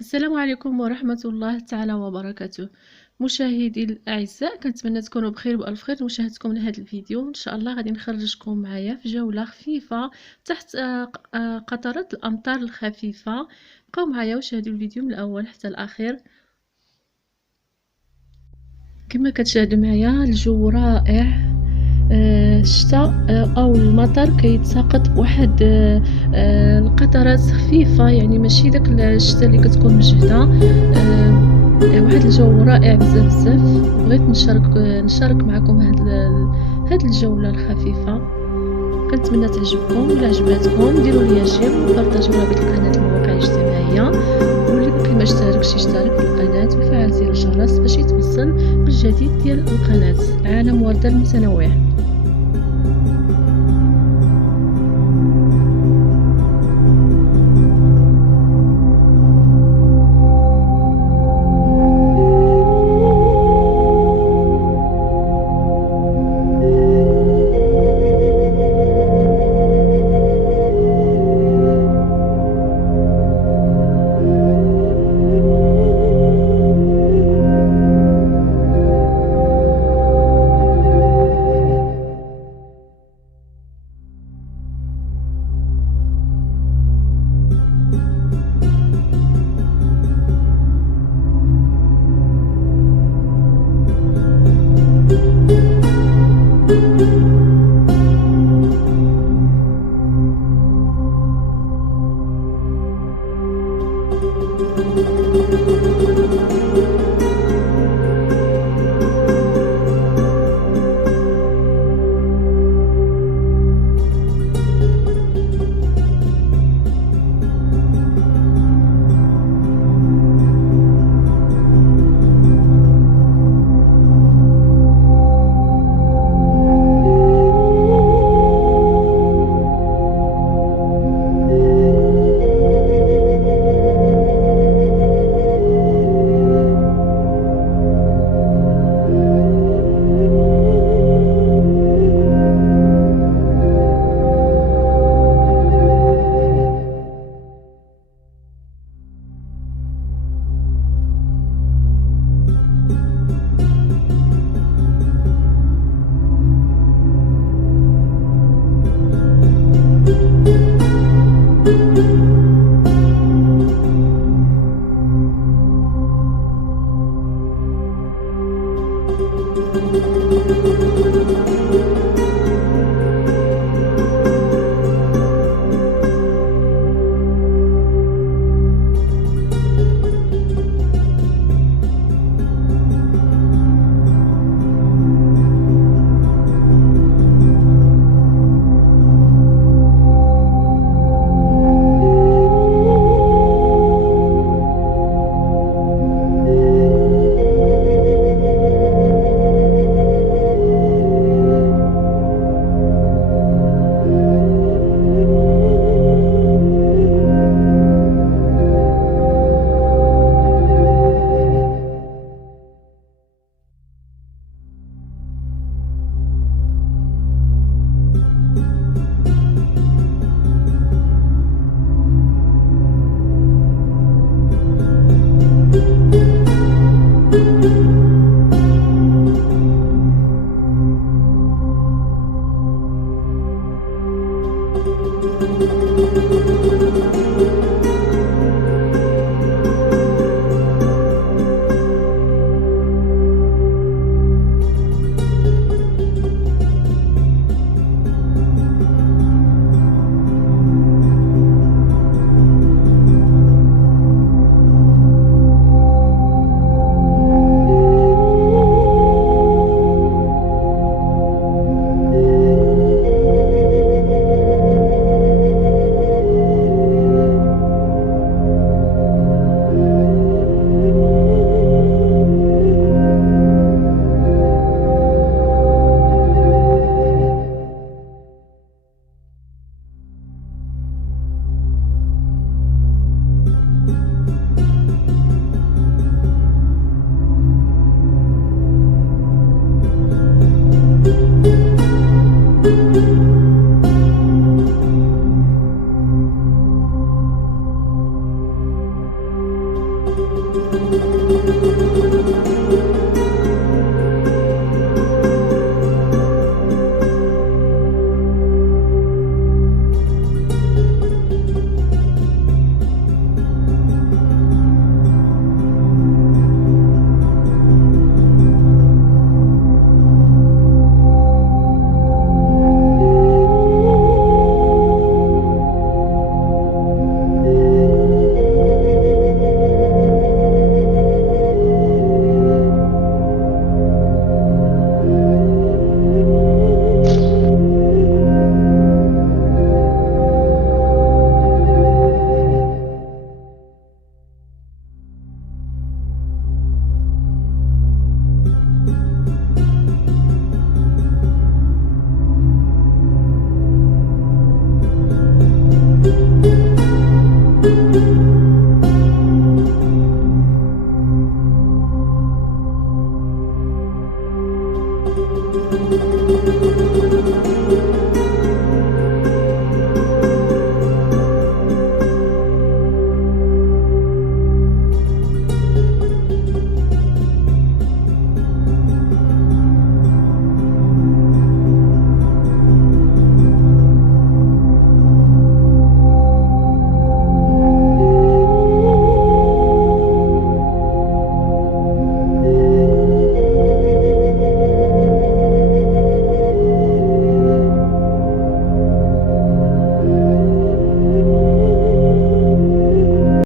السلام عليكم ورحمة الله تعالى وبركاته. مشاهدي الأعزاء، كنتمنى تكونوا بخير وبألف خير لمشاهدتكم لهذا الفيديو. إن شاء الله غادي نخرجكم معايا في جولة خفيفة تحت قطرات الأمطار الخفيفة. بقاو معايا وشاهدوا الفيديو من الأول حتى الأخير. كما كتشاهدوا معايا الجو رائع. الشتاء او المطر كيتساقط بواحد القطرات خفيفه، يعني ماشي داك الشتاء اللي كتكون مجهده. واحد الجو رائع بزاف بزاف. بغيت نشارك معكم هاد الجوله الخفيفه. كنتمنى تعجبكم. الا عجباتكم ديروا لي شير وبارطاجيوها بين القناه المواقع الاجتماعيه، واللي باقي ما اشتركش يشترك في القناه ويفعل زر الجرس باش يتوصل بالجديد ديال القناه عالم ورده المتنوع.